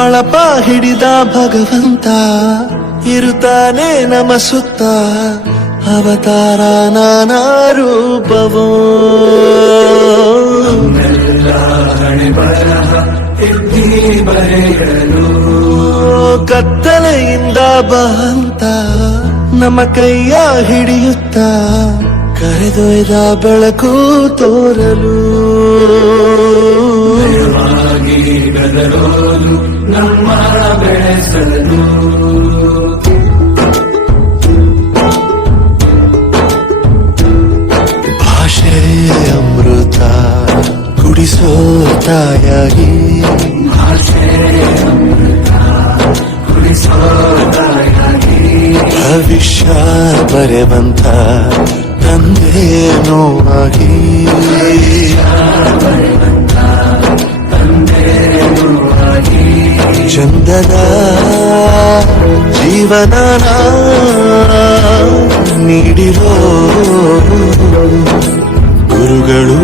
ಬಳಪ ಹಿಡಿದ ಭಗವಂತ ಇರುತ್ತಾನೆ ನಮ ಸುತ್ತ ಅವತಾರ ನಾನಾ ರೂಪವೋ ಕತ್ತಲೆಯಿಂದ ಬಂತ ನಮ್ಮ ಕೈಯ ಹಿಡಿಯುತ್ತ ಕರೆದೊಯ್ದ ಬೆಳಕು ತೋರಲು ಬೆದರೋದು ನಮ್ಮ ಬೆಳೆಸಲು ಭಾಷೆ ಅಮೃತ ಕುಡಿಸೋ ತಾಯಾಗಿ ಭಾಷೆ ಅಮೃತ ಕುಡಿಸೋ ತಾಯಾಗಿ ಭವಿಷ್ಯ ಬರೆವಂತ ತಂದೆ ನೋವಾಗಿ ಚಂದನ ಜೀವನ ನೀಡಿರೋ ಗುರುಗಳು